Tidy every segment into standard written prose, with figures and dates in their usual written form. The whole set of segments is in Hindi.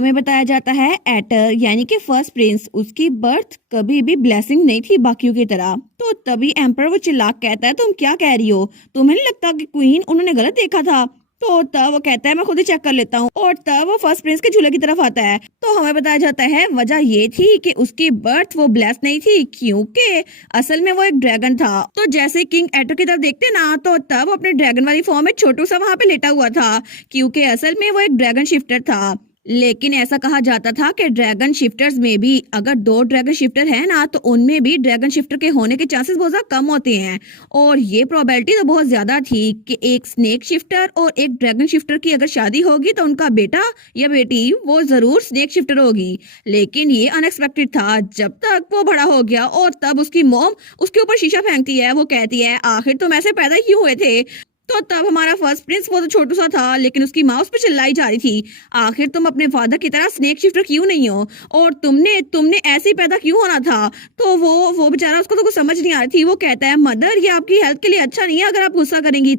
हमें बताया जाता है एटर यानी कि फर्स्ट प्रिंस, उसकी बर्थ कभी भी ब्लेसिंग नहीं थी बाकियों की तरह। तो तभी एम्पर वो चिल्ला के कहता है, तुम क्या कह रही हो? तुम्हें नहीं लगता कि क्वीन उन्होंने गलत देखा था? तो तब वो कहता है मैं खुद ही चेक कर लेता हूँ, और तब वो फर्स्ट प्रिंस के झूले की तरफ आता है। तो हमें बताया जाता है वजह ये थी कि उसकी बर्थ वो ब्लेस नहीं थी, क्योंकि असल में वो एक ड्रैगन था। तो जैसे किंग एटर की तरफ देखते ना, तो तब वो अपने ड्रैगन वाली फॉर्म में छोटू सा वहां पे लेटा हुआ था, क्योंकि असल में वो एक ड्रैगन शिफ्टर था। लेकिन ऐसा कहा जाता था कि ड्रैगन शिफ्टर्स में भी अगर दो ड्रैगन शिफ्टर है ना, तो उनमें भी ड्रैगन शिफ्टर के होने के चांसेस बहुत ज्यादा कम होते हैं। और ये प्रोबेबिलिटी तो बहुत ज्यादा थी कि एक स्नेक शिफ्टर और एक ड्रैगन शिफ्टर की अगर शादी होगी तो उनका बेटा या बेटी वो जरूर स्नेक शिफ्टर होगी। लेकिन ये अनएक्सपेक्टेड था जब तक वो बड़ा हो गया, और तब उसकी मॉम उसके ऊपर शीशा फेंकती है। वो कहती है आखिर तुम ऐसे पैदा क्यों हुए थे? तो तब हमारा फर्स्ट प्रिंस वो तो छोटू सा था, लेकिन उसकी माँ उस पर चिल्लाई जा रही थी, आखिर तुम अपने फादर की तरह स्नेक शिफ्टर क्यों नहीं हो, और तुमने तुमने ऐसे ही पैदा क्यों होना था? तो वो बेचारा, उसको तो कुछ समझ नहीं आ रही थी। वो कहता है मदर ये आपकी हेल्थ के लिए अच्छा नहीं है अगर आप गुस्सा करेंगी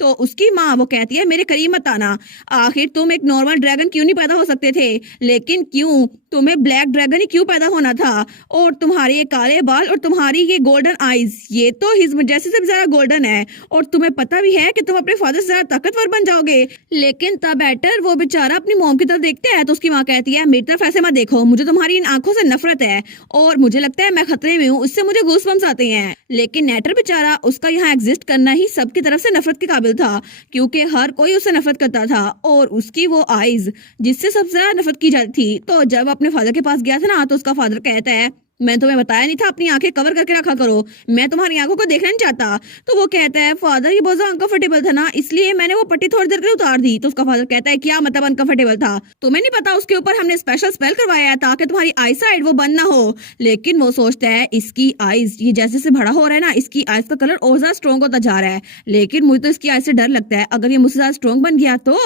तो उसकी माँ वो कहती है मेरे करीब मत आना, आखिर तुम एक नॉर्मल ड्रैगन क्यों नहीं पैदा हो सकते थे, लेकिन क्यों तुम्हें ब्लैक ड्रैगन ही क्यों पैदा होना था? और तुम्हारे ये काले बाल और तुम्हारी ये गोल्डन आईज, ये तो हिज जैसे से ज्यादा गोल्डन है, और तुम्हें पता भी है कि तुम अपने फादर से ज्यादा ताकतवर बन जाओगे। लेकिन तब एटर वो बेचारा अपनी मॉम की तरफ देखते हैं, तो उसकी माँ कहती है मेरी तरफ ऐसे मत देखो, मुझे तुम्हारी इन आंखों से नफरत है और मुझे लगता है मैं खतरे में हूँ, उससे मुझे गूज़बम्स आते हैं। लेकिन एटर बेचारा, उसका यहाँ एग्जिस्ट करना ही सबकी तरफ से नफरत के काबिल था, क्योंकि हर कोई उससे नफरत करता था, और उसकी वो आईज जिससे सबसे ज्यादा नफरत की जाती थी। तो जब अपने फादर के पास गया था ना, तो उसका फादर कहता है मैं तुम्हें बताया नहीं था अपनी आंखें कवर करके रखा करो, मैं तुम्हारी आंखों को देखना नहीं चाहता। तो वो कहता है फादर ये बहुत ज्यादा अनकंफर्टेबल था ना, इसलिए मैंने वो पट्टी थोड़ी देर के लिए उतार दी। तो उसका फादर कहता है क्या मतलब अनकंफर्टेबल था? तुम्हें नहीं पता उसके ऊपर हमने स्पेशल स्पेल करवाया है ताकि तुम्हारी आई साइड वो बंद ना हो। लेकिन वो सोचता है इसकी आईज ये जैसे जैसे बड़ा हो रहा है ना, इसकी आईज का कलर और ज्यादा स्ट्रॉन्ग होता जा रहा है, लेकिन मुझे तो इसकी आईज से डर लगता है, अगर ये मुझसे ज्यादा स्ट्रॉन्ग बन गया तो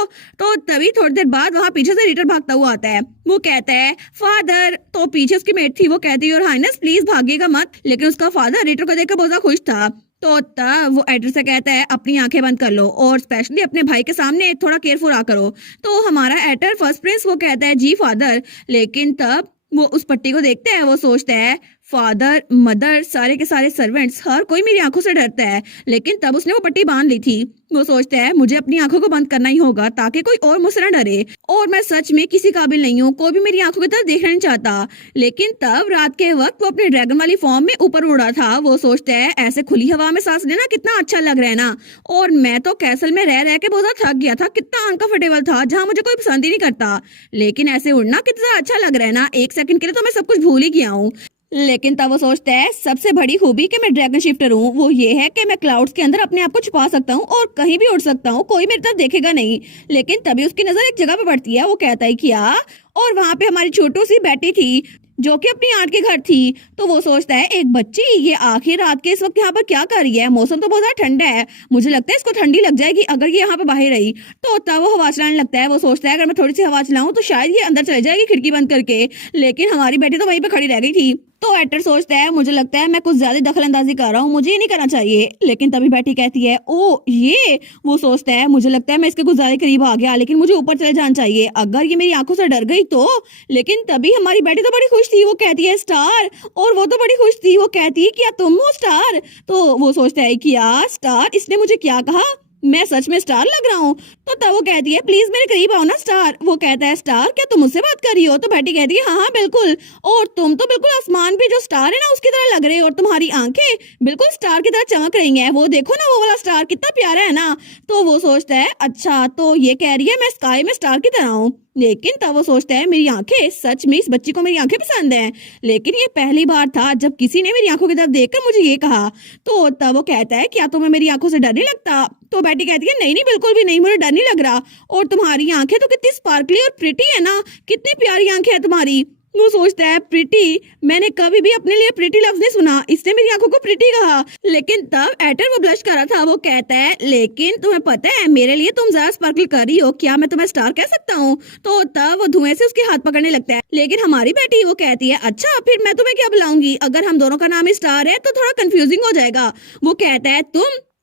तभी थोड़ी देर बाद वहां पीछे से रीटर भागता हुआ आता है। वो कहता है फादर, तो पीछे उसकी मेट थी, वो कहती है हाइनेस प्लीज भागिएगा मत। लेकिन उसका फादर रीटर को देखकर बहुत ज्यादा खुश था। तो तब वो एडर से कहता है अपनी आंखें बंद कर लो और स्पेशली अपने भाई के सामने थोड़ा केयरफुल आ करो। तो हमारा एडर फर्स्ट प्रिंस वो कहता है जी फादर। लेकिन तब वो उस पट्टी को देखता है, वो सोचता है फादर मदर सारे के सारे सर्वेंट्स हर कोई मेरी आंखों से डरता है, लेकिन तब उसने वो पट्टी बांध ली थी। वो सोचता है मुझे अपनी आंखों को बंद करना ही होगा ताकि कोई और मुझसे न डरे, और मैं सच में किसी काबिल नहीं हूँ, कोई भी मेरी आंखों की तरफ देखना नहीं चाहता। लेकिन तब रात के वक्त वो अपने ड्रैगन वाली फॉर्म में ऊपर उड़ा था। वो सोचता है ऐसे खुली हवा में सांस लेना कितना अच्छा लग रहा है ना, और मैं तो कैसल में रह रह के बहुत ज्यादा थक गया था, कितना अनकंफर्टेबल था जहाँ मुझे कोई पसंद ही नहीं करता, लेकिन ऐसे उड़ना कितना अच्छा लग रहा है ना, एक सेकंड के लिए तो मैं सब कुछ भूल ही गया हूँ। लेकिन तब वो सोचता है सबसे बड़ी खूबी कि मैं ड्रैगन शिफ्टर हूँ वो ये है कि मैं क्लाउड्स के अंदर अपने आप को छुपा सकता हूँ और कहीं भी उड़ सकता हूँ, कोई मेरी तरफ देखेगा नहीं। लेकिन तभी उसकी नजर एक जगह पे पड़ती है। वो कहता है क्या, और वहां पे हमारी छोटू सी बैठी थी जो कि अपनी आंट के घर थी। तो वो सोचता है एक बच्ची ये आखिर रात के इस वक्त यहाँ पर क्या कर रही है, मौसम तो बहुत ज्यादा ठंडा है, मुझे लगता है इसको ठंडी लग जाएगी अगर ये यहाँ पे बाहर रही। तो तब वो हवा चलाने लगता है। वो सोचता है अगर मैं थोड़ी सी हवा चलाऊं तो शायद ये अंदर चले जाएगी खिड़की बंद करके, लेकिन हमारी बेटी तो वहीं पे खड़ी रह गई थी। तो एटर सोचता है मुझे लगता है मैं कुछ ज्यादा दखल अंदाजी कर रहा हूँ, मुझे ये नहीं करना चाहिए। लेकिन तभी बेटी कहती है ओ ये, वो सोचता है मुझे लगता है मैं इसके कुछ ज्यादा करीब आ गया, लेकिन मुझे ऊपर चले जाना चाहिए अगर ये मेरी आंखों से डर गई तो। लेकिन तभी हमारी बेटी तो बड़ी खुश थी, वो कहती है स्टार, और वो तो बड़ी खुश थी, वो कहती है क्या तुम हो स्टार? तो वो सोचता है कि यार स्टार इसने मुझे क्या कहा, मैं सच में स्टार लग रहा हूँ? तो तब वो कहती है प्लीज मेरे करीब आओ ना स्टार। वो कहता है स्टार क्या तुम मुझसे बात कर रही हो? तो बेटी कहती है हाँ हाँ बिल्कुल, और तुम तो बिल्कुल आसमान पे जो स्टार है ना उसकी तरह लग रहे हो, और तुम्हारी आंखें बिल्कुल स्टार की तरह चमक रही हैं, वो देखो ना वो वाला स्टार कितना प्यारा है ना। तो वो सोचता है अच्छा तो ये कह रही है मैं स्काई में स्टार की तरह हूँ। लेकिन तब वो सोचता है मेरी आंखें, सच में इस बच्ची को मेरी आंखें पसंद हैं, लेकिन ये पहली बार था जब किसी ने मेरी आंखों की तरफ देखकर मुझे ये कहा। तो तब वो कहता है क्या तुम्हें मेरी आंखों से डर नहीं लगता? तो बेटी कहती है नहीं नहीं बिल्कुल भी नहीं, मुझे डर नहीं लग रहा, और तुम्हारी आंखें तो कितनी स्पार्कली और प्रिटी है ना, कितनी प्यारी आंखें हैं तुम्हारी। वो सोचता है प्रिटी, मैंने कभी भी अपने लिए प्रिटी लफ्ज नहीं सुना, इसने मेरी आंखों को प्रिटी कहा। लेकिन तब एटर वो ब्लश कर रहा था। वो कहता है लेकिन तुम्हें पता है मेरे लिए तुम ज्यादा स्पार्कल कर रही हो, क्या मैं तुम्हें स्टार कह सकता हूँ? तो तब वो धुएं से उसके हाथ पकड़ने लगता है। लेकिन हमारी बेटी वो कहती है अच्छा फिर मैं तुम्हें क्या बुलाऊंगी, अगर हम दोनों का नाम ही स्टार है तो थोड़ा कंफ्यूजिंग हो जाएगा। वो कहता है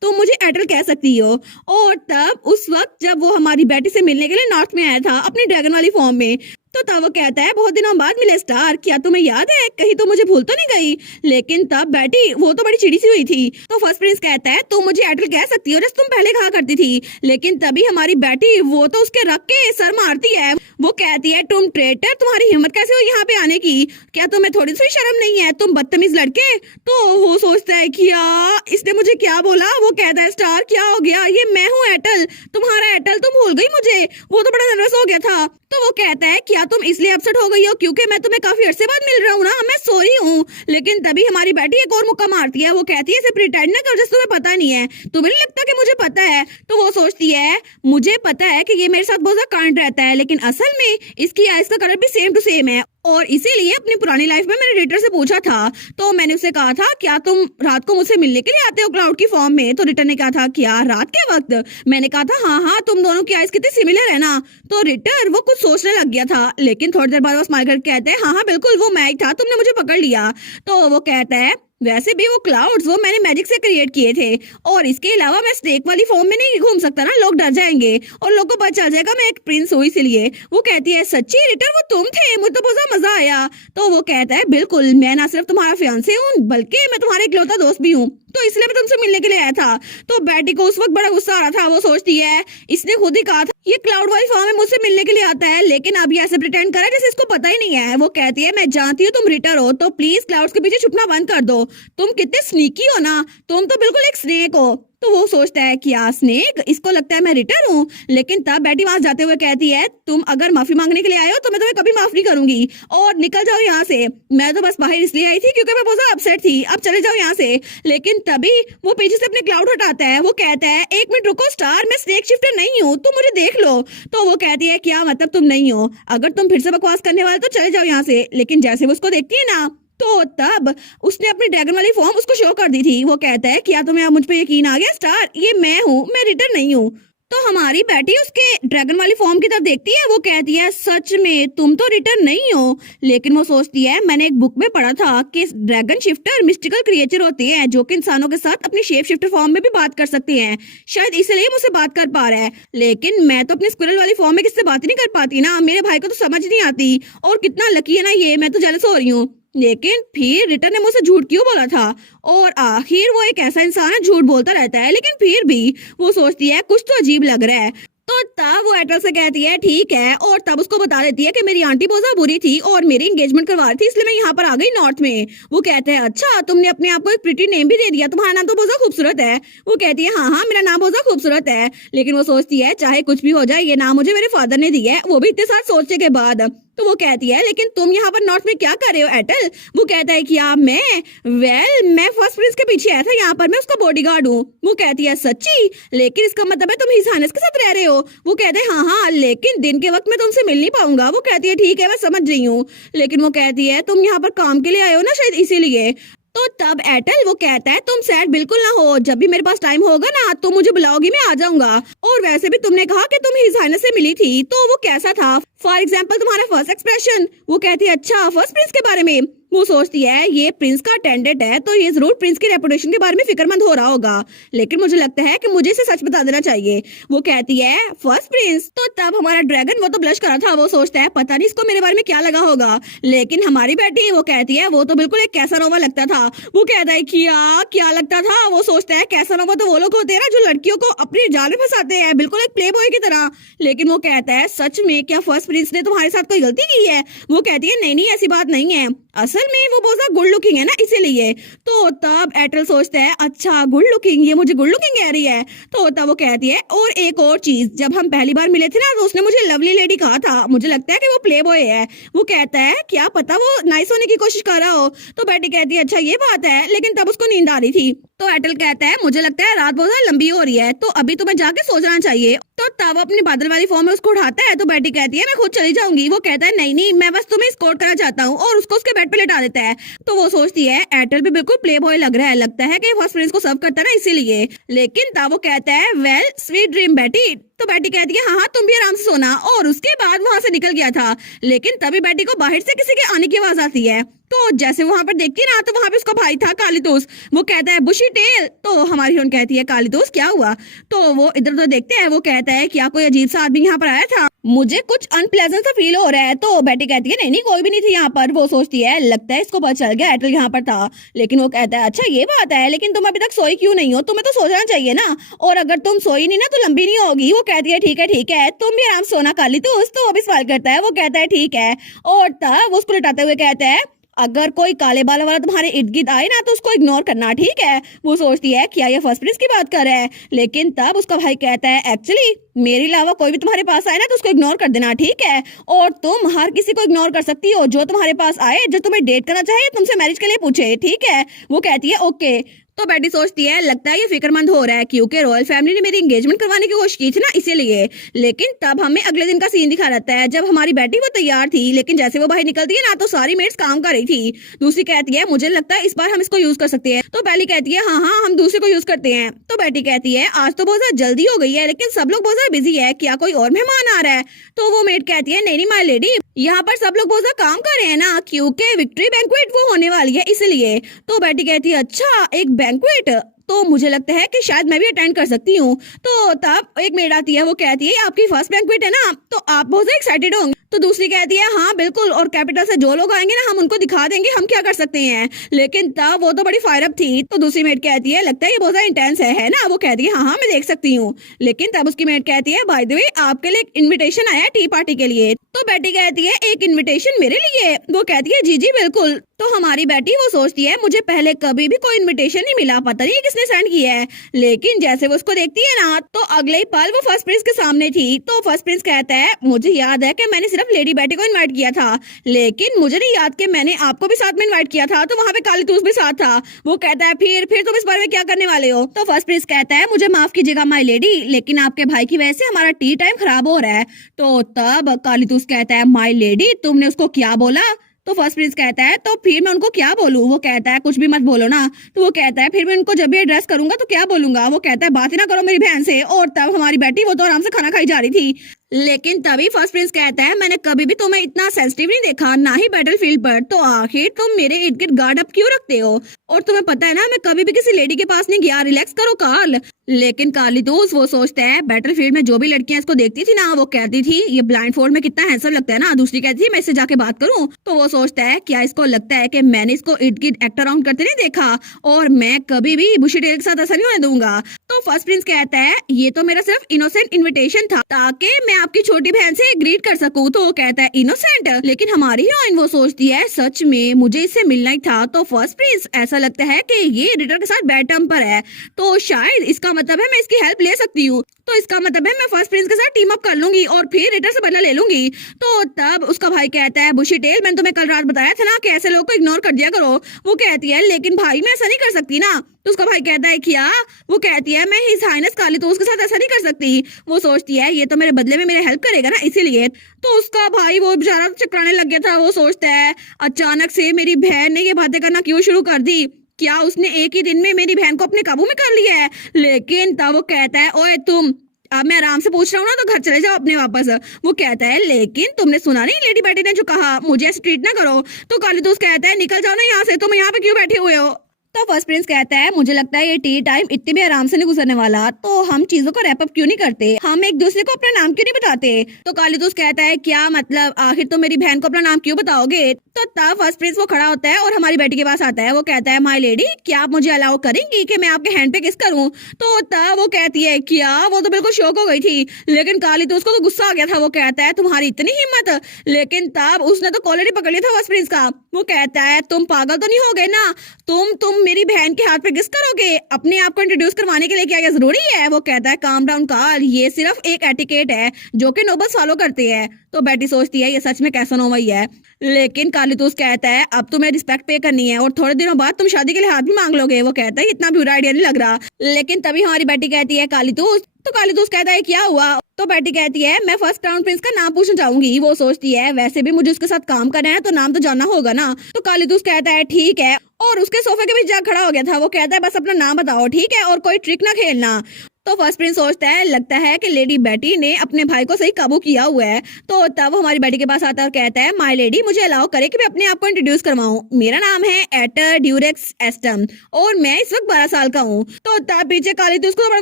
तुम मुझे एटल कह सकती हो। और तब उस वक्त जब वो हमारी बेटी से मिलने के लिए नॉर्थ में आया था अपनी ड्रैगन वाली फॉर्म में, तो तब वो कहता है बहुत दिनों बाद मिले स्टार, क्या तुम्हें याद है, कहीं तो मुझे भूल तो नहीं गई। लेकिन तब बैटी वो तो बड़ी चिड़ी सी हुई थी। तो फर्स्ट प्रिंस कहता है तुम मुझे एटल कह सकती हो जैसे तुम पहले कहा करती थी। लेकिन तभी हमारी बैटी वो तो उसके रख के सर मारती है। वो कहती है तुम ट्रेटर, तुम्हारी हिम्मत कैसे हो यहाँ पे आने की, क्या तुम्हें थोड़ी सी शर्म नहीं है, तुम बदतमीज लड़के। तो वो सोचता है कि यार इसने मुझे क्या बोला। वो कहता है स्टार क्या हो गया, ये मैं हूँ एटल, तुम्हारा एटल, तुम भूल गई मुझे। वो तो बड़ा नर्वस हो गया था। तो वो कहता है क्या तुम इसलिए अपसेट हो गई हो क्योंकि मैं तुम्हें काफी अरसे बाद मिल रहा हूँ ना, मैं सॉरी हूँ। लेकिन तभी हमारी बेटी एक और मुक्का मारती है। वो कहती है इसे प्रिटेंड ना करो जैसे तुम्हें पता नहीं है, तुम्हें नहीं लगता कि मुझे पता है। तो वो सोचती है मुझे पता है कि ये मेरे साथ बहुत ज्यादा कांड रहता है, लेकिन असल में इसकी आइज का कलर भी सेम टू सेम है। और इसीलिए अपनी पुरानी लाइफ में मैंने रिटर से पूछा था, तो मैंने उसे कहा था क्या तुम रात को मुझसे मिलने के लिए आते हो क्लाउड की फॉर्म में। तो रिटर ने कहा था क्या रात के वक्त। मैंने कहा था हाँ हाँ, तुम दोनों की आइज कितनी सिमिलर है ना। तो रिटर वो कुछ सोचने लग गया था, लेकिन थोड़ी देर बाद वो स्माइल करके कहते हैं हाँ हाँ बिल्कुल वो मैं ही था, तुमने मुझे पकड़ लिया। तो वो कहता है वैसे भी वो क्लाउड्स वो मैंने मैजिक से क्रिएट किए थे, और इसके अलावा मैं स्नेक वाली फॉर्म में नहीं घूम सकता ना, लोग डर जाएंगे और लोगों को पता चल जाएगा मैं एक प्रिंस हूँ। इसीलिए वो कहती है सच्ची रिटर वो तुम थे, मुझे तो बहुत ज्यादा मजा आया। तो वो कहता है बिल्कुल, मैं ना सिर्फ तुम्हारा फियांसे हूँ बल्कि मैं तुम्हारा इकलौता दोस्त भी हूँ, तो इसलिए मैं तुमसे मिलने के लिए आया था। तो बैटी को उस वक्त बड़ा गुस्सा आ रहा था। वो सोचती है इसने खुद ही कहा था ये क्लाउड वाली फॉर्म में मुझसे मिलने के लिए आता है, लेकिन अब ये ऐसे प्रिटेंड कर रहा है जैसे इसको पता ही नहीं है। वो कहती है मैं जानती हूँ तुम रिटर हो, तो प्लीज क्लाउड्स के पीछे छुपना बंद कर दो, तुम कितने स्नीकी हो ना, तुम तो बिल्कुल एक स्नेक हो। तो वो सोचता है क्या स्नेक, इसको लगता है मैं रिटर हूँ। लेकिन तब बैटी वहां जाते हुए कहती है तुम अगर माफी मांगने के लिए आए हो तो मैं तुम्हें कभी माफ नहीं करूंगी, और निकल जाओ यहाँ से। मैं तो बस बाहर इसलिए आई थी क्योंकि मैं बहुत ज्यादा अपसेट थी, अब चले जाओ यहाँ से। लेकिन तभी वो पीछे से अपने क्लाउड हटाता है। वो कहता है एक मिनट रुको स्टार, मैं स्नेक शिफ्टर नहीं हूँ, तुम मुझे देख लो। तो वो कहती है क्या मतलब तुम नहीं हो, अगर तुम फिर से बकवास करने वाले तो चले जाओ यहाँ से। लेकिन जैसे वो उसको देखती है ना, तो तब उसने अपनी ड्रैगन वाली फॉर्म उसको शो कर दी थी। वो कहता है क्या तुम्हें अब मुझ पे यकीन आ गया स्टार, ये मैं हूँ, मैं रिटर नहीं हूँ। तो हमारी बेटी उसके ड्रैगन वाली फॉर्म की तरफ देखती है। वो कहती है सच में तुम तो रिटर नहीं हो। लेकिन वो सोचती है मैंने एक बुक में पढ़ा था कि ड्रैगन शिफ्टर मिस्टिकल क्रिएचर होते हैं जो कि इंसानों के साथ अपनी शेप शिफ्टर फॉर्म में भी बात कर सकते हैं, शायद इसलिए मुझसे बात कर पा रहा है। लेकिन मैं तो अपनी स्क्विरल वाली फॉर्म में किससे बात ही नहीं कर पाती ना, मेरे भाई को तो समझ नहीं आती, और कितना लकी है ना ये, मैं तो जेलस हो रही हूँ। लेकिन फिर रिटर ने मुझसे झूठ क्यों बोला था, और आखिर वो एक ऐसा इंसान है झूठ बोलता रहता है, लेकिन फिर भी वो सोचती है कुछ तो अजीब लग रहा है। तो तब वो एटल से कहती है ठीक है, और तब उसको बता देती है कि मेरी आंटी बहुत ज्यादा बुरी थी और मेरी एंगेजमेंट करवा रही थी, इसलिए मैं यहाँ पर आ गई नॉर्थ में। वो कहते हैं अच्छा तुमने अपने आप को एक प्रिटी नेम भी दे दिया, तुम्हारा नाम तो बहुत ज्यादा खूबसूरत है। वो कहती है हाँ हाँ मेरा नाम बहुत ज्यादा खूबसूरत है। लेकिन वो सोचती है चाहे कुछ भी हो जाए ये नाम मुझे मेरे फादर ने दिया है, वो भी इतने साथ सोचने के बाद। तो वो कहती है लेकिन तुम यहाँ पर नॉर्थ में क्या कर रहे हो एटल। वो कहता है कि मैं फर्स्ट प्रिंस के पीछे आया था यहाँ पर, मैं उसका बॉडीगार्ड हूँ। वो कहती है सच्ची, लेकिन इसका मतलब है तुम हिज हाइनेस के साथ रह रहे हो। वो कहते हैं हाँ हाँ, लेकिन दिन के वक्त मैं तुमसे मिल नहीं पाऊंगा। वो कहती है ठीक है मैं समझ रही हूँ। लेकिन वो कहती है तुम यहाँ पर काम के लिए आए हो ना शायद इसीलिए। तो तब एटल वो कहता है तुम सैड बिल्कुल ना हो, जब भी मेरे पास टाइम होगा ना तो मुझे बुलाओगी, मैं आ जाऊंगा। और वैसे भी तुमने कहा कि तुम हिज हाइनेस से मिली थी, तो वो कैसा था, फॉर एग्जाम्पल तुम्हारा फर्स्ट एक्सप्रेशन। वो कहती है अच्छा फर्स्ट प्रिंस के बारे में। वो सोचती है ये प्रिंस का अटेंडेंट है तो ये जरूर प्रिंस की रेपुटेशन के बारे में फिक्रमंद हो रहा होगा, लेकिन मुझे लगता है कि मुझे इसे सच बता देना चाहिए। वो कहती है फर्स्ट प्रिंस। तो तब हमारा ड्रैगन वो तो ब्लश करा था, वो सोचता है पता नहीं इसको मेरे बारे में क्या लगा होगा। लेकिन हमारी बेटी वो कहती है वो तो बिल्कुल एक कैसानोवा लगता था। वो कहता है क्या लगता था। वो सोचता है कैसानोवा तो वो लोग होते हैं ना जो लड़कियों को अपनी जाल में फंसाते हैं, बिल्कुल एक प्ले बॉय की तरह। लेकिन वो कहता है सच में क्या फर्स्ट प्रिंस ने तुम्हारे साथ कोई गलती की है। वो कहती है नहीं ऐसी बात नहीं है, असल में वो बहुत ज्यादा गुड लुकिंग है ना इसीलिए। तो तब एटल सोचता है अच्छा गुड लुकिंग, ये मुझे गुड लुकिंग कह रही है। तो तब वो कहती है और एक और चीज, जब हम पहली बार मिले थे ना तो उसने मुझे लवली लेडी कहा था, मुझे लगता है कि वो प्ले बॉय है। वो कहता है क्या पता वो नाइस होने की कोशिश कर रहा हो। तो बेटी कहती है अच्छा ये बात है, लेकिन तब उसको नींद आ रही थी। तो एटल कहता है मुझे लगता है रात बहुत ज्यादा लंबी हो रही है, तो अभी तुम्हें जाके सो जाना चाहिए। तो तब अपनी बादल वाली फॉर्म में उसको उठाता है। तो बेटी कहती है मैं खुद चली जाऊंगी। वो कहता है नहीं मैं बस तुम्हें स्कॉट करना चाहता हूँ, और उसको उसके बेड पे लेटा देता है। तो वो सोचती है एटल भी बिल्कुल प्ले बॉय लग रहा है, लगता है कि फर्स्ट प्रिंस को सर्व करता है ना इसीलिए। लेकिन तब वो कहता है वेल स्वीट ड्रीम बेटी, तो बेटी कहती है हाँ हाँ तुम भी आराम से सोना, और उसके बाद वहां से निकल गया था। लेकिन तभी बेटी को बाहर से किसी के आने की आवाज आती है। तो जैसे वहां पर देखती है ना, तो वहां पे उसका भाई था कालीतूस। वो कहता है बुशी टेल। तो हमारी हीरोइन कहती है कालीतूस क्या हुआ? तो वो इधर उधर देखते हैं। वो कहता है क्या कोई अजीब सा आदमी यहाँ पर आया था, मुझे कुछ अनप्लेजेंट सा फील हो रहा है। तो बेटी कहती है नहीं नहीं कोई भी नहीं थी यहाँ पर। वो सोचती है लगता है इसको पता चल गया एयरटेल यहाँ पर था। लेकिन वो कहता है अच्छा ये बात है, लेकिन तुम अभी तक सोई क्यों नहीं हो? तुम्हें तो सो जाना चाहिए ना, और अगर तुम सोई नहीं ना तो लंबी नहीं होगी। वो कहती है ठीक है तुम भी आराम से सोना कालीतूस। तो अभी सवाल करता है। वो कहता है ठीक है, और तब वो उसको लटाते हुए कहता है अगर कोई काले बाल वाला तुम्हारे इर्द गिर्द आए ना तो उसको इग्नोर करना, ठीक है? वो सोचती है क्या ये फर्स्ट प्रिंस की बात कर रहा है, लेकिन तब उसका भाई कहता है एक्चुअली मेरे अलावा कोई भी तुम्हारे पास आए ना तो उसको इग्नोर कर देना, ठीक है? और तुम हर किसी को इग्नोर कर सकती हो जो तुम्हारे पास आए, जो तुम्हें डेट करना चाहे, तुमसे मैरिज के लिए पूछे, ठीक है? वो कहती है ओके। तो बेटी सोचती है लगता है ये फिक्रमंद हो रहा है क्योंकि रॉयल फैमिली ने मेरी एंगेजमेंट करवाने की कोशिश की थी ना, इसीलिए। लेकिन तब हमें अगले दिन का सीन दिखा रहता है जब हमारी बेटी वो तैयार थी, लेकिन जैसे वो बाहर निकलती है ना तो सारी मेट्स काम कर रही थी। दूसरी कहती है मुझे लगता है इस बार हम इसको यूज कर सकते हैं। तो पहली कहती है हाँ हम दूसरे को यूज करते हैं। तो बेटी कहती है आज तो बहुत ज्यादा जल्दी हो गई है, लेकिन सब लोग बहुत ज्यादा बिजी है, क्या कोई और मेहमान आ रहा है? तो वो मेट कहती है नहीं माय लेडी, यहाँ पर सब लोग बहुत ज्यादा काम कर रहे हैं ना, क्योंकि विक्ट्री बैंक्वेट वो होने वाली है इसलिए। तो बेटी कहती है अच्छा एक बैंक्वेट, तो मुझे लगता है कि शायद मैं भी अटेंड कर सकती हूँ। तो तब एक मेड आती है। वो कहती है आपकी फर्स्ट बैंक्वेट है ना, तो आप बहुत एक्साइटेड होंगे। तो दूसरी कहती है हाँ बिल्कुल, और कैपिटल से जो लोग आएंगे ना हम उनको दिखा देंगे हम क्या कर सकते हैं। लेकिन तब वो तो बड़ी फायर अप थी। तो दूसरी मेड कहती है लगता है ये बहुत ज्यादा इंटेंस है ना? वो कहती है हाँ मैं देख सकती हूँ। लेकिन तब उसकी मेड कहती है बाय द वे आपके लिए एक इन्विटेशन आया टी पार्टी के लिए। तो बेटी कहती है एक इन्विटेशन मेरे लिए? वो कहती है जी बिल्कुल। तो हमारी बेटी वो सोचती है मुझे पहले कभी भी कोई इन्विटेशन नहीं मिला, पता नहीं किसने सेंड किया है। लेकिन जैसे वो उसको देखती है ना तो अगले ही पल वो फर्स्ट प्रिंस के सामने थी। तो फर्स्ट प्रिंस कहता है मुझे याद है कि मैंने सिर्फ लेडी बेटी को इनवाइट किया था, लेकिन मुझे नहीं याद कि मैंने आपको भी साथ में इनवाइट किया था। तो वहाँ पे कालीतूस भी साथ था। वो कहता है फिर तुम इस बारे में क्या करने वाले हो? तो फर्स्ट प्रिंस कहता है मुझे माफ कीजिएगा माय लेडी, लेकिन आपके भाई की वजह से हमारा टी टाइम खराब हो रहा है। तो तब कालीतूस कहता है माय लेडी तुमने उसको क्या बोला? तो फर्स्ट प्रिंस कहता है तो फिर मैं उनको क्या बोलूं? वो कहता है कुछ भी मत बोलो ना। तो वो कहता है फिर मैं उनको जब भी एड्रेस करूंगा तो क्या बोलूंगा? वो कहता है बात ही ना करो मेरी बहन से। और तब हमारी बेटी वो तो आराम से खाना खाई जा रही थी। लेकिन तभी फर्स्ट प्रिंस कहता है मैंने कभी भी तुम्हें इतना सेंसिटिव नहीं देखा, ना ही बैटलफील्ड पर, तो आखिर तुम मेरे इर्द गिर्द गार्ड अप क्यों रखते हो? और तुम्हें पता है ना मैं कभी भी किसी लेडी के पास नहीं गया, रिलैक्स करो कार्ल। लेकिन कालीतूस वो सोचता है बैटलफील्ड में जो भी लड़कियां इसको देखती थी ना वो कहती थी ये ब्लाइंड फोल्ड में कितना हैंडसम लगता है ना। दूसरी कहती थी मैं इससे जाके बात करूं। तो वो सोचता है क्या इसको लगता है कि मैंने इसको इर्द गिर्द एक्ट अराउंड करते नहीं देखा, और मैं कभी भी बुशी टेल के साथ ऐसा नहीं होने दूंगा। तो फर्स्ट प्रिंस कहता है ये तो मेरा सिर्फ इनोसेंट इन्विटेशन था ताकि मैं आपकी छोटी बहन से ग्रीट कर सकूं। तो वो कहता है इनोसेंट, लेकिन हमारी हीरोइन वो सोचती है सच में मुझे इससे मिलना ही था। तो फर्स्ट प्रिंस ऐसा लगता है कि ये एडिटर के साथ बैड टर्म पर है, तो शायद इसका मतलब है मैं इसकी हेल्प ले सकती हूँ। तो इसका मतलब है मैं फर्स्ट प्रिंस के साथ टीम अप कर लूंगी और फिर एडिटर से बदला ले लूंगी। तो तब उसका भाई कहता है बुशी टेल मैंने तुम्हें कल रात बताया था ना कि ऐसे लोगों को इग्नोर कर दिया करो। वो कहती है लेकिन भाई मैं ऐसा नहीं कर सकती ना। तो उसका भाई कहता है क्या? वो कहती है मैं हिज हाइनेस कालीतूस के साथ ऐसा नहीं कर सकती। वो सोचती है ये तो मेरे बदले में मेरे हेल्प करेगा ना इसीलिए। तो उसका भाई वो बेचारा चकराने लग गया था। वो सोचता है अचानक से मेरी बहन ने ये बातें करना क्यों शुरू कर दी, क्या उसने एक ही दिन में मेरी बहन को अपने काबू में कर लिया है? लेकिन तब वो कहता है ओए तुम, अब मैं आराम से पूछ रहा हूँ ना तो घर चले जाओ अपने वापस। वो कहता है लेकिन तुमने सुना नहीं लेडी बेटी ने जो कहा, मुझे ऐसे ट्रीट ना करो। तो कालीतूस कहता है निकल जाओ ना यहाँ से, तुम यहाँ पे क्यों बैठे हुए हो? तो फर्स्ट प्रिंस कहता है मुझे लगता है ये टी टाइम इतने भी आराम से नहीं गुजरने वाला, तो हम चीजों को रैप अप क्यों नहीं करते, हम एक दूसरे को अपना नाम क्यों नहीं बताते? तो कालीतूस कहता है क्या मतलब, आखिर तो मेरी बहन को अपना नाम क्यों बताओगे? तो तब फर्स्ट प्रिंस वो खड़ा होता है और हमारी बेटी के पास आता है। वो कहता है माय लेडी क्या आप मुझे अलाउ करेंगी कि मैं आपके हैंड पे किस करूं? तो तब वो कहती है क्या? वो तो बिल्कुल शॉक हो गई थी। लेकिन कालीतूस को तो गुस्सा आ गया था। वो कहता है तुम्हारी इतनी हिम्मत। लेकिन तब उसने तो कॉलर ही पकड़ लिया था फर्स्ट प्रिंस का। वो कहता है तुम पागल तो नहीं हो गए ना, तुम मेरी बहन के हाथ पे किस करोगे? अपने आप को इंट्रोड्यूस करवाने के लिए क्या ये जरूरी है? वो कहता है काम डाउन कार्ल, ये सिर्फ एक एटिकेट है जो कि नोबल्स फॉलो करते हैं। तो बेटी सोचती है ये सच में कैसा नोवा ही है। लेकिन कालीतूस कहता है अब तुम्हें रिस्पेक्ट पे करनी है और थोड़े दिनों बाद तुम शादी के लिए हाथ भी मांग लोगे। वो कहता है इतना बुरा आइडिया नहीं लग रहा। लेकिन तभी हमारी बेटी कहती है कालीतूस। तो कालीतूस कहता है क्या हुआ? तो बेटी कहती है मैं फर्स्ट क्राउन प्रिंस का नाम पूछना चाहूंगी। वो सोचती है वैसे भी मुझे उसके साथ काम करना है तो नाम तो जानना होगा ना। तो कालीतूस कहता है ठीक है, और उसके सोफे के बीच जा खड़ा हो गया था। वो कहता है बस अपना नाम बताओ ठीक है, और कोई ट्रिक ना खेलना। तो फर्स्ट प्रिंस सोचता है लगता है कि लेडी बेटी ने अपने भाई को सही काबू किया हुआ है। तो तब हमारी बेटी के पास आता है और कहता है माय लेडी मुझे अलाउ करे कि मैं अपने आप को इंट्रोड्यूस करवाऊं। मेरा नाम है एटर ड्यूरेक्स एस्टम और मैं इस वक्त 12 साल का हूँ। तो तब पीछे काली तो उसको बड़ा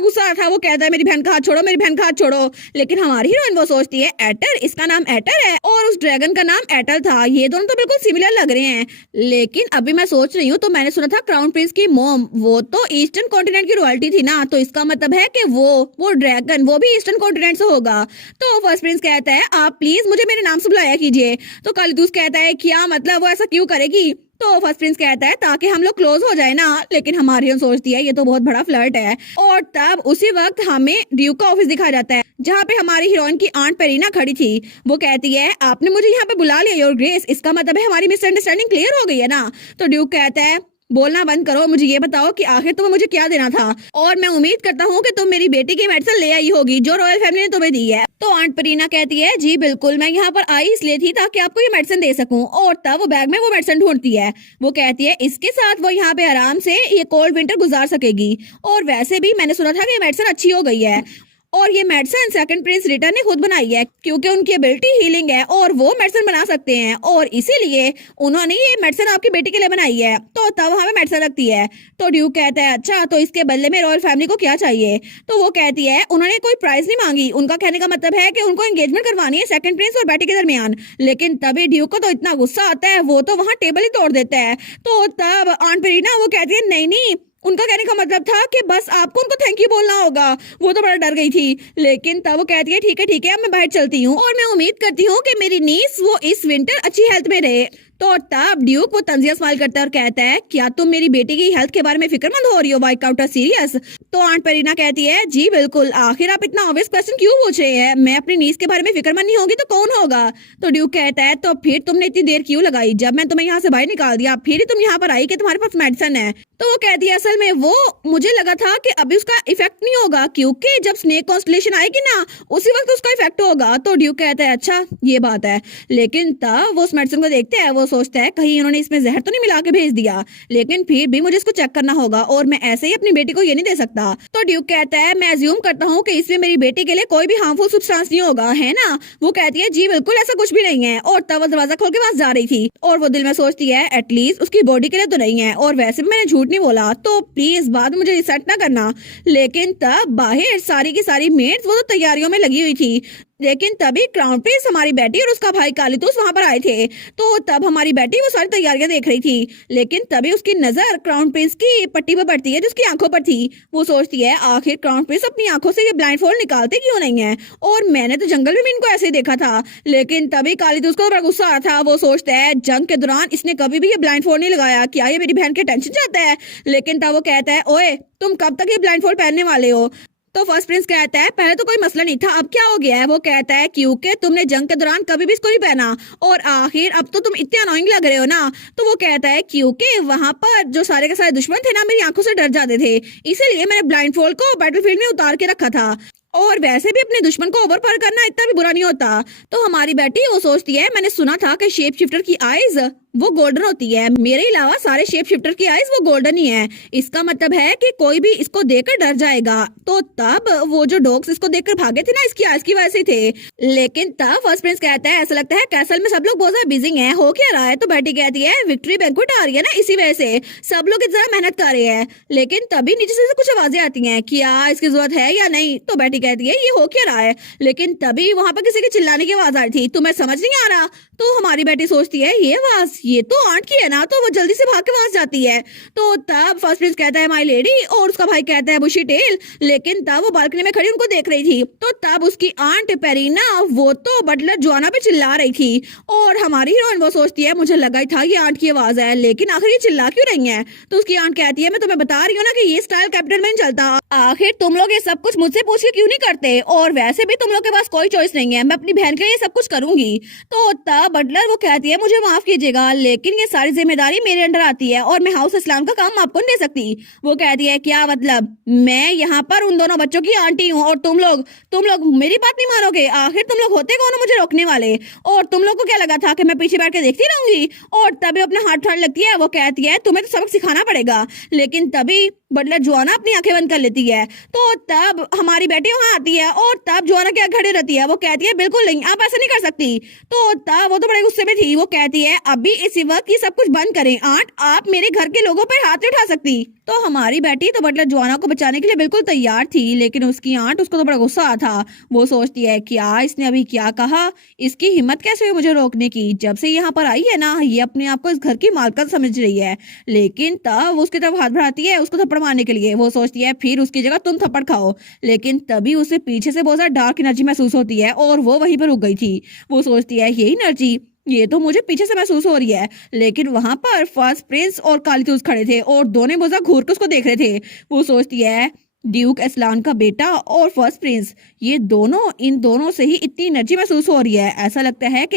गुस्सा आता है, वो कहता है मेरी बहन का हाथ छोड़ो, मेरी बहन का हाथ छोड़ो। लेकिन हमारी हीरोइन वो सोचती है एटर, इसका नाम एटर है और उस ड्रैगन का नाम एटल था, ये दोनों तो बिल्कुल सिमिलर लग रहे हैं। लेकिन अभी मैं सोच रही हूँ तो मैंने सुना था क्राउन प्रिंस की मॉम वो तो ईस्टर्न कॉन्टिनेंट की रॉयल्टी थी ना, तो इसका मतलब है कि वो ड्रैगन वो भी ईस्टर्न कॉन्टिनेंट से होगा। तो फर्स्ट प्रिंस कहता है आप प्लीज मुझे मेरे नाम से बुलाया कीजिए। तो कालीदूस कहता है क्या मतलब, वो ऐसा क्यों करेगी? तो फर्स्ट प्रिंस कहता है ताकि हम लोग क्लोज हो जाए ना। लेकिन हमारी हीरोइन सोचती है ये तो बहुत बड़ा फ्लर्ट है। और तब उसी वक्त हमें ड्यूक का ऑफिस दिखाया जाता है जहाँ पे हमारी हीरोइन की आंट पेरीना खड़ी थी। वो कहती है आपने मुझे यहाँ पे बुला लिया योर ग्रेस, इसका मतलब है हमारी मिसअंडरस्टैंडिंग क्लियर हो गई है ना। तो ड्यूक कहता है बोलना बंद करो, मुझे ये बताओ कि आखिर तुम्हें मुझे क्या देना था, और मैं उम्मीद करता हूँ कि तुम मेरी बेटी की मेडिसिन ले आई होगी जो रॉयल फैमिली ने तुम्हें दी है। तो आंट परीना कहती है जी बिल्कुल, मैं यहाँ पर आई इसलिए थी ताकि आपको ये मेडिसिन दे सकूं। और तब वो बैग में वो मेडिसिन ढूंढती है। वो कहती है इसके साथ वो यहाँ पे आराम से ये कोल्ड विंटर गुजार सकेगी। और वैसे भी मैंने सुना था कि ये मेडिसिन अच्छी हो गई है और ये मेडिसिन सेकंड प्रिंस रिटर ने खुद बनाई है क्योंकि उनकी एबिलिटी हीलिंग है और वो मेडिसिन बना सकते हैं और इसीलिए उन्होंने ये मेडिसिन आपकी बेटी के लिए बनाई है। तो तब हमें मेडिसिन रखती है। तो ड्यूक कहता है अच्छा तो इसके बदले में रॉयल फैमिली को क्या चाहिए? तो वो कहती है उन्होंने कोई प्राइस नहीं मांगी, उनका कहने का मतलब है कि उनको एंगेजमेंट करवानी है सेकंड प्रिंस और बेटी के दरमियान। लेकिन तभी ड्यूक को तो इतना गुस्सा आता है वो तो वहाँ टेबल ही तोड़ देता है। तो तब आंट पेरीना वो कहती है नहीं नहीं, उनका कहने का मतलब था कि बस आपको उनको थैंक यू बोलना होगा। वो तो बड़ा डर गई थी। लेकिन तब वो कहती है ठीक है अब मैं बाहर चलती हूँ और मैं उम्मीद करती हूँ कि मेरी नीस वो इस विंटर अच्छी हेल्थ में रहे। तो तब ड्यूक वो तंजिया स्माइल करता है और कहता है क्या तुम मेरी बेटी की हेल्थ के बारे में फिक्रमंद हो रही हो वाई काउंटर सीरियस? तो आंट पेरीना कहती है जी बिल्कुल, आखिर आप इतना ऑब्वियस क्वेश्चन क्यों पूछ रहे हैं? मैं अपनी नीस के बारे में फिक्रमंद नहीं होगी तो कौन होगा? तो ड्यूक कहता है तो फिर तुमने इतनी देर क्यों लगाई? जब मैं तुम्हें यहाँ से बाहर निकाल दिया फिर ही तुम यहाँ पर आई कि तुम्हारे पास मेडिसिन है। तो वो कहती है असल में वो मुझे लगा था कि अभी उसका इफेक्ट नहीं होगा क्योंकि जब स्नेक कॉन्स्टलेशन आएगी ना उसी वक्त उसका इफेक्ट होगा। तो ड्यूक कहता है अच्छा ये बात है। लेकिन तब वो उस मेडिसिन को देखते हैं, वो सोचता है कहीं इन्होंने इसमें जहर तो नहीं मिला के भेज दिया, लेकिन फिर भी मुझे इसको चेक करना होगा और मैं ऐसे ही अपनी बेटी को ये नहीं दे सकता। तो ड्यूक कहता है मैं अज्यूम करता हूँ कि इसमें मेरी बेटी के लिए कोई भी हार्मफुल सब्सटेंस नहीं होगा, है ना? वो कहती है जी बिल्कुल ऐसा कुछ भी नहीं है। और तब वो दरवाजा खोल के पास जा रही थी और वो दिल में सोचती है एटलीस्ट उसकी बॉडी के लिए तो नहीं है और वैसे भी मैंने झूठ नहीं बोला तो प्लीज बाद में मुझे रिसेट ना करना। लेकिन तब बाहर सारी की सारी मेड्स वो तो तैयारियों में लगी हुई थी। लेकिन तभी क्राउन प्रिंस हमारी बेटी और उसका भाई कालितोस वहां पर आए थे। तो तब हमारी बेटी वो सारी तैयारियां देख रही थी। लेकिन तभी उसकी नजर क्राउन प्रिंस की पट्टी पर पड़ती है जो उसकी आंखों पर थी। वो सोचती है आखिर क्राउन प्रिंस अपनी आंखों से ये ब्लाइंडफोल्ड निकालते क्यों नहीं है, और मैंने तो जंगल में भी इनको ऐसे ही देखा था। लेकिन तभी कालितोस को बड़ा गुस्सा आता था। वो सोचता है जंग के दौरान इसने कभी भी ये ब्लाइंडफोल्ड नहीं लगाया, क्या ये मेरी बहन के टेंशन चाहता है? लेकिन तब वो कहता है ओए तुम कब तक ये ब्लाइंडफोल्ड पहनने वाले हो? तो फर्स्ट प्रिंस कहता है पहले तो कोई मसला नहीं था, अब क्या हो गया है? वो कहता है क्योंकि तुमने जंग के दौरान कभी भी इसको नहीं पहना और आखिर अब तो तुम इतने अनोइंग लग रहे हो ना। तो वो कहता है क्योंकि वहां पर जो सारे के सारे दुश्मन थे ना मेरी आंखों से डर जाते थे, इसीलिए मैंने ब्लाइंडफोल्ड को बैटलफील्ड में उतार के रखा था और वैसे भी अपने दुश्मन को ओवरपावर करना इतना भी बुरा नहीं होता। तो हमारी बेटी वो सोचती है मैंने सुना था कि शेप शिफ्टर की आईज वो गोल्डन होती है, मेरे अलावा सारे शेप शिफ्टर की आईज वो गोल्डन ही है, इसका मतलब है कि कोई भी इसको देखकर डर जाएगा। तो तब वो जो डॉग्स इसको देखकर भागे थे ना इसकी आईज की वजह से थे। लेकिन तब फर्स्ट प्रिंस कहता है ऐसा लगता है कैसल में सब लोग बहुत ज्यादा बिजी हैं, हो क्या रहा है? तो बेटी कहती है विक्ट्री बैंक्वेट आ रही है ना, इसी वजह से सब लोग इतना मेहनत कर रहे हैं। लेकिन तभी नीचे से कुछ आवाजें आती हैं क्या इसकी जरूरत है या नहीं? तो बेटी कहती है ये हो क्या रहा है? लेकिन तभी वहां पर किसी की चिल्लाने की आवाज आ रही थी, तुम्हें समझ नहीं आ रहा? तो हमारी बेटी सोचती है ये आवाज ये तो आंट की है ना, तो वो जल्दी से भाग के वहां जाती है। तो तब फर्स्ट प्रिंस कहता है माय लेडी और उसका भाई कहता है बुशी टेल। लेकिन तब वो बालकनी में खड़ी उनको देख रही थी। तो तब उसकी आंट पेरीना वो तो बटलर जोआना पे चिल्ला रही थी और हमारी हीरोइन वो सोचती है मुझे लगा ही था ये आंट की आवाज है, लेकिन आखिर ये चिल्ला क्यों रही है? तो उसकी आंट कहती है मैं तुम्हें बता रही हूँ ना कि ये स्टाइल कैपिटल में नहीं चलता, आखिर तुम लोग ये सब कुछ मुझसे पूछ के क्यों नहीं करते, और वैसे भी तुम लोग के पास कोई चॉइस नहीं है, मैं अपनी बहन के लिए सब कुछ करूंगी। तो तब बटलर वो कहती है मुझे माफ कीजिएगा लेकिन ये सारी जिम्मेदारी मेरे अंडर आती है और मैं हाउस इस्लाम का काम आपको नहीं दे सकती। वो कहती है क्या मतलब? मैं यहाँ पर उन दोनों बच्चों की आंटी हूँ और तुम लोग मेरी बात नहीं मानोगे? आखिर तुम लोग होते कौन हो मुझे रोकने वाले? और तुम लोग को क्या लगा था कि मैं पीछे बैठ के देखती रहूंगी? और तभी अपने हाथ उठाने लगती है। वो कहती है तुम्हें तो सबक सिखाना पड़ेगा। लेकिन तभी बटलर जोआना अपनी आंखें बंद कर लेती है। तो तब हमारी बेटी वहां आती है और तब जोआना क्या खड़ी रहती है, वो कहती है बिल्कुल नहीं, आप ऐसा नहीं कर सकती। तो तब वो तो बड़े गुस्से में थी, वो कहती है अभी इसी वक्त ये सब कुछ बंद करें, आंट आप मेरे घर के लोगों पर हाथ नहीं उठा सकती। तो हमारी बेटी तो बटलर जोआना को बचाने के लिए बिल्कुल तैयार थी, लेकिन उसकी आंट उसको तो बड़ा गुस्सा आता था। वो सोचती है क्या इसने अभी क्या कहा, इसकी हिम्मत कैसे हुई मुझे रोकने की, जब से यहाँ पर आई है ना ये अपने आप को इस घर की मालकिन समझ रही है। लेकिन तब वो उसकी तरफ हाथ बढ़ाती है उसको थप्पड़ मारने के लिए, वो सोचती है फिर उसकी जगह तुम थप्पड़ खाओ, लेकिन तभी उसे पीछे से बहुत ज्यादा डार्क एनर्जी महसूस होती है और वो वहीं पर रुक गई थी। वो सोचती है यही एनर्जी, ये तो मुझे पीछे से महसूस हो रही है। लेकिन वहां पर फर्स्ट प्रिंस और कालीतूस खड़े थे और दोनों बहुत ज्यादा घूर के उसको देख रहे थे। वो सोचती है ड्यूक एस्लान का बेटा और फर्स्ट प्रिंस, ये दोनों, इन दोनों से ही इतनी एनर्जी महसूस हो रही है, ऐसा लगता है कि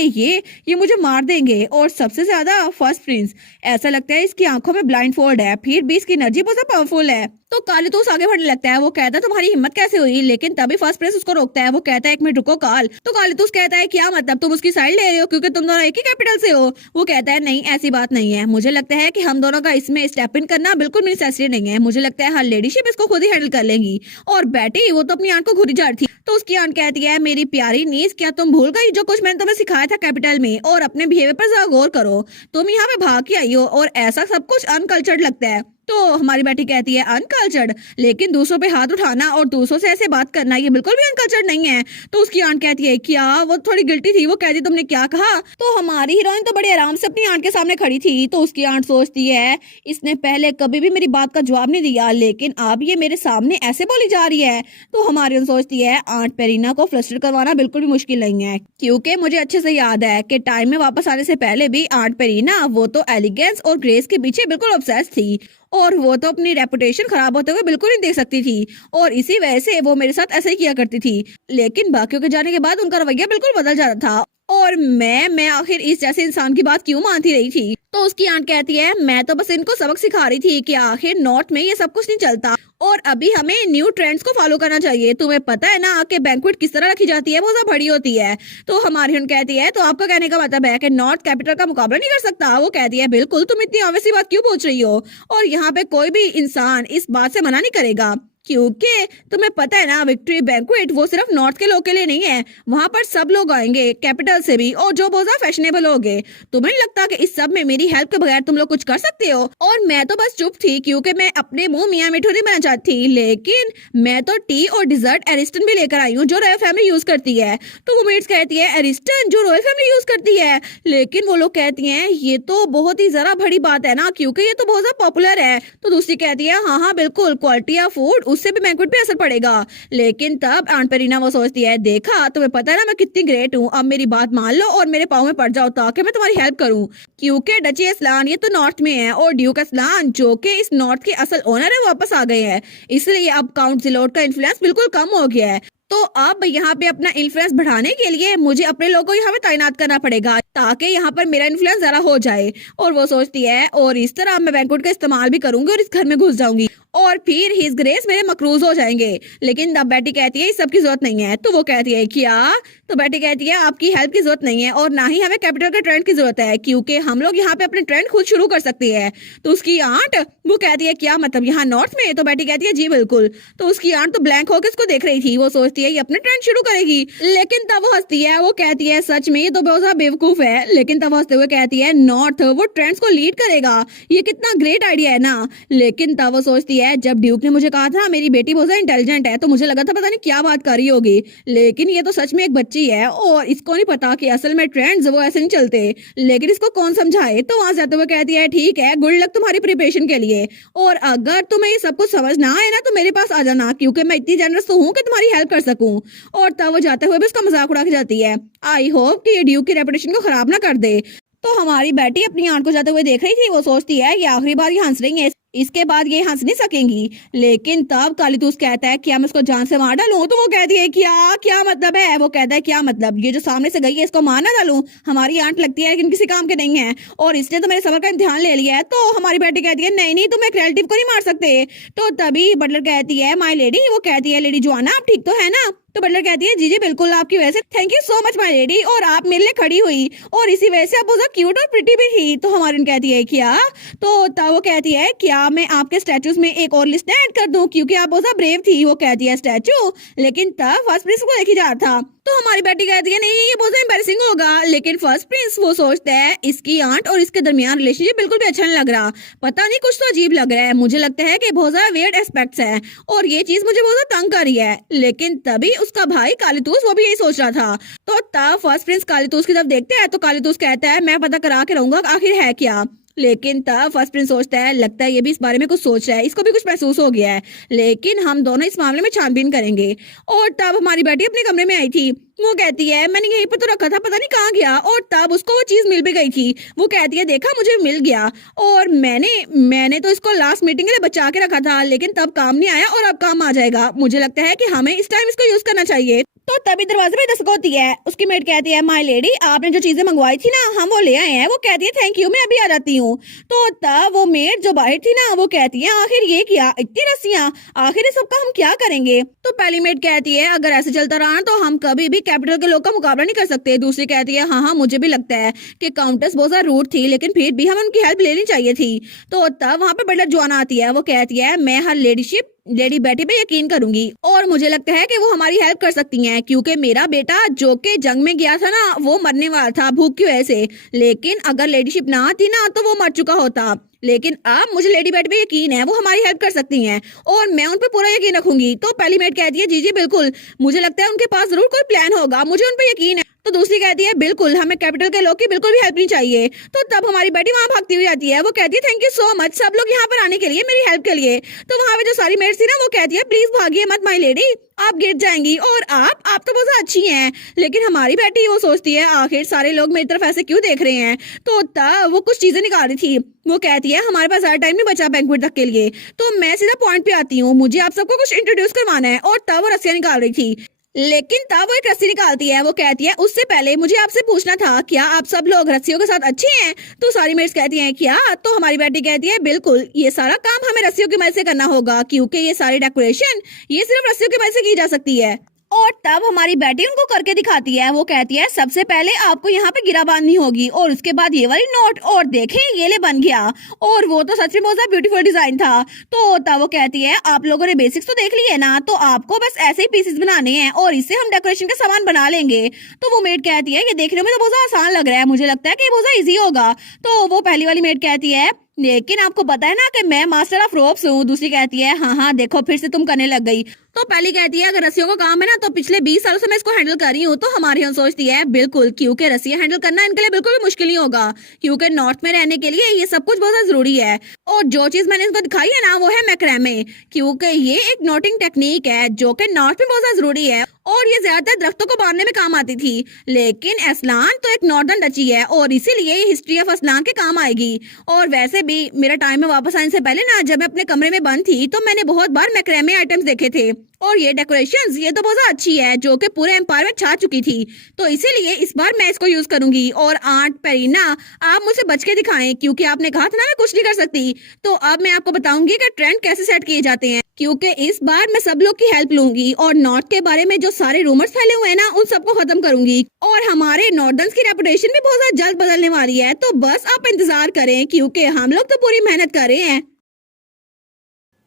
ये मुझे मार देंगे। और सबसे ज्यादा फर्स्ट प्रिंस, ऐसा लगता है इसकी आंखों में ब्लाइंड फोल्ड है, फिर भी इसकी एनर्जी बहुत पावरफुल है। तो कालीतूस आगे बढ़ने लगता है, वो कहता है तुम्हारी हिम्मत कैसे हुई, लेकिन तभी फर्स्ट प्रिंस उसको रोकता है। वो कहता है एक मिनट रुको काल। तो कालीतूस कहता है क्या मतलब, तुम उसकी साइड ले रहे हो क्योंकि तुम दोनों एक ही कैपिटल से हो। वो कहता है नहीं ऐसी बात नहीं है, मुझे लगता है कि हम दोनों का इसमें स्टेप इन करना बिल्कुल नेसेसरी नहीं है, मुझे लगता है हर लेडीशिप इसको खुद ही हैंडल कर लेंगी। और बेटी वो तो अपनी आंट को घुरी जा रही थी, तो उसकी आंट कहती है मेरी प्यारी नीस क्या तुम भूल गई जो कुछ मैंने तुम्हें सिखाया था कैपिटल में, और अपने बिहेवियर पर जरा गौर करो, तुम यहाँ पे भाग के आई हो और ऐसा सब कुछ अनकल्चर्ड लगता है। तो हमारी बेटी कहती है अनकल्चर्ड, लेकिन दूसरों पे हाथ उठाना और दूसरों से ऐसे बात करना ये बिल्कुल भी अनकल्चर्ड नहीं है। तो उसकी आंट कहती है क्या, वो थोड़ी गिल्टी थी, वो कहती तुमने क्या कहा। तो हमारी हीरोइन तो बड़े आराम से अपनी आंट के सामने खड़ी थी। तो उसकी आंट सोचती है इसने पहले कभी भी मेरी बात का जवाब नहीं दिया, लेकिन अब ये मेरे सामने ऐसे बोली जा रही है। तो हमारी सोचती है आंट पेरीना को फ्लस्टर करवाना बिल्कुल भी मुश्किल नहीं है, क्योंकि मुझे अच्छे से याद है कि टाइम में वापस आने से पहले भी आंट पेरीना वो तो एलिगेंस और ग्रेस के पीछे बिल्कुल ऑब्सेस्ड थी, और वो तो अपनी रेपुटेशन खराब होते हुए बिल्कुल नहीं देख सकती थी, और इसी वजह से वो मेरे साथ ऐसे ही किया करती थी। लेकिन बाकियों के जाने के बाद उनका रवैया बिल्कुल बदल जाता था, और मैं आखिर इस जैसे इंसान की बात क्यों मानती रही थी। तो उसकी आंट कहती है मैं तो बस इनको सबक सिखा रही थी कि आखिर नॉर्थ में ये सब कुछ नहीं चलता और अभी हमें न्यू ट्रेंड्स को फॉलो करना चाहिए। तुम्हें पता है ना कि बैंक्वेट किस तरह रखी जाती है, वो सब बड़ी होती है। तो हमारी उन कहती है तो आपका कहने का मतलब है कि नॉर्थ कैपिटल का मुकाबला नहीं कर सकता। वो कहती है बिल्कुल, तुम इतनी ऑब्वियस बात क्यों पूछ रही हो, और यहाँ पे कोई भी इंसान इस बात से मना नहीं करेगा, क्योंकि तुम्हें पता है ना विक्ट्री बैंक्वेट वो सिर्फ नॉर्थ के लोग के लिए नहीं है, वहाँ पर सब लोग आएंगे कैपिटल से भी, और जो बहुत ज्यादा फैशनेबल होंगे। तुम्हें नहीं लगता कि इस सब में मेरी हेल्प के बगैर तुम लोग कुछ कर सकते हो। और मैं तो बस चुप थी क्योंकि मैं अपने मुंह मियाँ मिठू नहीं बनना चाहती, लेकिन मैं तो टी और डिजर्ट एरिस्टन भी लेकर आई हूँ जो रॉयल फैमिली यूज करती है। तो वो मेट्स कहती है एरिस्टन जो रॉयल फैमिली यूज करती है, लेकिन वो लोग कहती है ये तो बहुत ही जरा बड़ी बात है ना, क्योंकि ये तो बहुत ज्यादा पॉपुलर है। तो दूसरी कहती है हाँ हाँ बिल्कुल, क्वालिटी ऑफ फूड उससे भी बैंक्वेट पे असर पड़ेगा। लेकिन तब आंट पेरीना वो सोचती है देखा तुम्हें पता है ना मैं कितनी ग्रेट हूँ, अब मेरी बात मान लो और मेरे पाँव में पड़ जाओ ताकि मैं तुम्हारी हेल्प करूँ, क्योंकि डची एस्लान ये तो नॉर्थ में है और ड्यूक एस्लान जो कि इस नॉर्थ के असल ओनर है वापस आ गए हैं, इसलिए अब काउंट जिलोट का इन्फ्लुएंस बिल्कुल कम हो गया है। तो अब यहाँ पे अपना इन्फ्लुएंस बढ़ाने के लिए मुझे अपने लोगों को यहाँ पे तैनात करना पड़ेगा ताकि यहाँ पर मेरा इन्फ्लुएंस जरा हो जाए। और वो सोचती है और इस तरह मैं बैंक्वेट का इस्तेमाल भी करूंगी और इस घर में घुस जाऊंगी और फिर हिज ग्रेस मेरे मकरूज हो जाएंगे। लेकिन तब बेटी कहती है इस सब की जरूरत नहीं है। तो वो कहती है क्या, तो बेटी कहती है आपकी हेल्प की जरूरत नहीं है और ना ही हमें कैपिटल के ट्रेंड की जरूरत है, क्योंकि हम लोग यहाँ पे अपने ट्रेंड खुद शुरू कर सकते हैं। तो उसकी आंट वो कहती है क्या मतलब यहाँ नॉर्थ में, तो बेटी कहती है जी बिल्कुल। तो उसकी आंट तो ब्लैंक होकर इसको देख रही थी, वो सोचती है ये अपने ट्रेंड शुरू करेगी, लेकिन तब वो हंसती है। वो कहती है सच में ये तो बहुत ज्यादा बेवकूफ है, लेकिन तब हंसते हुए कहती है नॉर्थ वो ट्रेंड्स को लीड करेगा, ये कितना ग्रेट आइडिया है ना। लेकिन तब वो सोचती है जब ड्यूक ने मुझे कहा था मेरी बेटी बहुत इंटेलिजेंट है तो मुझे लगा था पता नहीं क्या बात कर रही होगी, लेकिन ये तो सच में एक बच्ची है और इसको नहीं पता कि असल में ट्रेंड्स वो ऐसे नहीं चलते, लेकिन इसको कौन समझाए। तो वहां जाते हुए कहती है ठीक है गुड लक तुम्हारी प्रिपरेशन के लिए, और अगर तुम्हें ये सब कुछ समझ ना आए ना तो मेरे पास आ जाना, क्योंकि मैं इतनी जनरस तो हूँ कि तुम्हारी हेल्प कर सकूं। और तब वो जाते हुए भी उसका मजाक उड़ा के जाती है। आई होप कि ये ड्यूक की रेपुटेशन को खराब ना कर दे। तो हमारी बेटी अपनी आंट को जाते हुए देख रही थी, वो सोचती है ये आखिरी बार ये हंस रही है, इसके बाद ये हंस नहीं सकेंगी। लेकिन तब कालीतूस कहता है क्या मैं इसको जान से मार डालूं। तो वो कहती है क्या क्या मतलब है, वो कहता है क्या मतलब ये जो सामने से गई है इसको मार ना डालूं, हमारी आंट लगती है लेकिन किसी काम के नहीं है और इसने तो मेरे सबर का इम्तिहान ले लिया है। तो हमारी बेटी कहती है नहीं नहीं तुम एक रिलेटिव को नहीं मार सकते। तो तभी बटलर कहती है माय लेडी, वो कहती है लेडी जोआना आप ठीक तो है ना। तो बटलर कहती है जी जी बिल्कुल, आपकी वजह से thank you so much my lady, और आप मेरे लिए खड़ी हुई और इसी वजह से आप बहुत क्यूट और प्रिटी भी थी। तो हमारी कहती है क्या? तो तब वो कहती है क्या मैं आपके स्टैचूज में एक और लिस्ट ऐड कर दूं क्योंकि आप बहुत ब्रेव थी। वो कहती है स्टैचू, लेकिन तब फर्स्ट प्रिंस को देखी जा रहा था। तो हमारी बेटी कहती है नहीं ये बहुत एम्बैरेसिंग होगा, लेकिन फर्स्ट प्रिंस वो सोचता है इसकी आंट और इसके दरमियान रिलेशनशिप बिल्कुल भी अच्छा नहीं लग रहा, पता नहीं कुछ तो अजीब लग रहा है, मुझे लगता है कि बहुत ज्यादा वियर्ड एस्पेक्ट्स है और ये चीज मुझे बहुत ज्यादा तंग कर रही है। लेकिन तभी उसका भाई कालीतूस वो भी यही सोच रहा था। तो तब फर्स्ट प्रिंस कालीतूस की तरफ देखते हैं तो कालीतूस कहता है मैं पता करा के रहूंगा आखिर है क्या। लेकिन तब फर्स्ट प्रिंस सोचता है लगता है ये भी इस बारे में कुछ सोच रहा है, इसको भी कुछ महसूस हो गया है, लेकिन हम दोनों इस मामले में छानबीन करेंगे। और तब हमारी बेटी अपने कमरे में आई थी। वो कहती है मैंने यहीं पर तो रखा था, पता नहीं कहाँ गया, और तब उसको वो चीज मिल भी गई थी। वो कहती है देखा मुझे मिल गया, और मैंने तो इसको लास्ट मीटिंग के लिए बचा के रखा था, लेकिन तब काम नहीं आया और अब काम आ जाएगा। मुझे लगता है कि हमें इस टाइम इसको यूज करना चाहिए। तो तभी दरवाजे पे दस्तक होती है। उसकी मेड कहती है माय लेडी आपने जो चीजें मंगवाई थी ना हम वो ले आए हैं। वो कहती है थैंक यू मैं अभी आ जाती हूँ। तो तब वो मेड जो बाहर थी ना वो कहती है आखिर ये क्या, इतनी रस्सियां, आखिर इस सबका हम क्या करेंगे। तो पहली मेड कहती है अगर ऐसे चलता रहा तो हम कभी भी कैपिटल के लोग का मुकाबला नहीं कर सकते। दूसरी कहती है हाँ मुझे भी लगता है कि काउंटेस बहुत ज्यादा रूड थी, लेकिन फिर भी हमें उनकी हेल्प लेनी चाहिए थी। तो तब वहाँ पे बटलर जोआना आती है। वो कहती है मैं हर लेडी बेटी पे यकीन करूंगी और मुझे लगता है कि वो हमारी हेल्प कर सकती हैं, क्योंकि मेरा बेटा जो के जंग में गया था ना वो मरने वाला था भूख की वजह से, लेकिन अगर लेडीशिप ना आती ना तो वो मर चुका होता। लेकिन अब मुझे लेडी बेटी पे यकीन है, वो हमारी हेल्प कर सकती हैं और मैं उन पे पूरा यकीन रखूंगी। तो पहली मेड कहती है जी जी बिल्कुल, मुझे लगता है उनके पास जरूर कोई प्लान होगा, मुझे उन पे यकीन है। तो दूसरी कहती है बिल्कुल हमें कैपिटल के लोग की बिल्कुल भी हेल्प नहीं चाहिए। तो तब हमारी बेटी वहाँ भागती हुई आती है। वो कहती है थैंक यू सो मच सब लोग यहाँ पर आने के लिए, मेरी हेल्प के लिए। तो वहाँ पे जो सारी मेड्स थी ना वो कहती है प्लीज भागिए मत माय लेडी, आप गिर जाएंगी, और आप तो बहुत अच्छी हैं। लेकिन हमारी बेटी वो सोचती है आखिर सारे लोग मेरी तरफ ऐसे क्यों देख रहे हैं। तो तब वो कुछ चीजें निकाल रही थी। वो कहती है हमारे पास ज्यादा टाइम नहीं बचा बैंक्वेट तक के लिए, तो मैं सीधा पॉइंट पे आती हूँ, मुझे आप सबको कुछ इंट्रोड्यूस करवाना है। और तब वो रस्सियां निकाल रही थी, लेकिन तब वो एक रस्सी निकालती है। वो कहती है उससे पहले मुझे आपसे पूछना था क्या आप सब लोग रस्सियों के साथ अच्छे हैं। तो सारी मेट्स कहती हैं क्या। तो हमारी बेटी कहती है बिल्कुल ये सारा काम हमें रस्सियों की मदद से करना होगा, क्योंकि ये सारी डेकोरेशन ये सिर्फ रस्सियों की मदद से की जा सकती है। और तब हमारी बेटी उनको करके दिखाती है। वो कहती है सबसे पहले आपको यहाँ पे गिरा बांधनी होगी और उसके बाद ये वाली नोट, और देखें ये ले बन गया, और वो तो सच में बहुत ब्यूटीफुल डिजाइन था। तो तब वो कहती है आप लोगों ने बेसिक्स तो देख लिए ना, तो आपको बस ऐसे ही पीसेस बनाने हैं और इससे हम डेकोरेशन का सामान बना लेंगे। तो वो मेड कहती है ये देखने में तो बहुत आसान लग रहा है, मुझे लगता है कि बहुत इजी होगा। तो वो पहली वाली मेड कहती है लेकिन आपको पता है ना कि मैं मास्टर ऑफ रोप्स हूँ। दूसरी कहती है हाँ देखो फिर से तुम करने लग गई। तो पहली कहती है अगर रस्सियों का काम है ना तो पिछले 20 सालों से मैं इसको हैंडल कर रही हूँ। तो हमारी हम सोचती है बिल्कुल, क्योंकि रस्सियां हैंडल करना इनके लिए बिल्कुल भी मुश्किल नहीं होगा, क्योंकि नॉर्थ में रहने के लिए ये सब कुछ बहुत जरूरी है। और जो चीज मैंने इसको दिखाई है ना वो है मैक्रामे, क्योंकि ये एक नोटिंग टेक्निक है जो कि नॉर्थ में बहुत जरूरी है और ये ज्यादातर दरख्तों को बांधने में काम आती थी। लेकिन असलान तो एक नॉर्दर्न डची है और इसीलिए ये हिस्ट्री ऑफ असलान के काम आएगी। और वैसे भी मेरा टाइम में वापस आने से पहले ना जब मैं अपने कमरे में बंद थी तो मैंने बहुत बार मैक्रामे आइटम्स देखे थे, और ये डेकोरेशंस ये तो बहुत अच्छी है जो कि पूरे एम्पायर में छा चुकी थी। तो इसीलिए इस बार मैं इसको यूज करूंगी। और आंट पेरीना आप मुझसे बच के दिखाएं, क्योंकि आपने कहा था ना मैं कुछ नहीं कर सकती। तो अब मैं आपको बताऊंगी कि ट्रेंड कैसे सेट किए जाते हैं, क्योंकि इस बार मैं सब लोग की हेल्प लूंगी और नॉर्थ के बारे में जो सारे रूमर्स फैले हुए हैं ना उन सबको खत्म करूंगी। और हमारे नॉर्दर्न्स की रेपुटेशन भी बहुत ज्यादा जल्द बदलने वाली है। तो बस आप इंतजार करें, क्योंकि हम लोग तो पूरी मेहनत कर रहे हैं।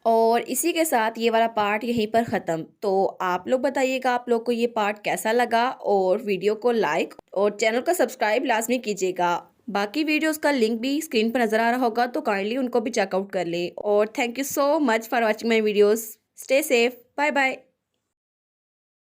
और इसी के साथ ये वाला पार्ट यहीं पर ख़त्म। तो आप लोग बताइएगा आप लोग को ये पार्ट कैसा लगा, और वीडियो को लाइक और चैनल को सब्सक्राइब लाजमी कीजिएगा। बाकी वीडियोस का लिंक भी स्क्रीन पर नज़र आ रहा होगा, तो काइंडली उनको भी चेकआउट कर ले। और thank you so much for watching my videos. Stay safe, bye bye.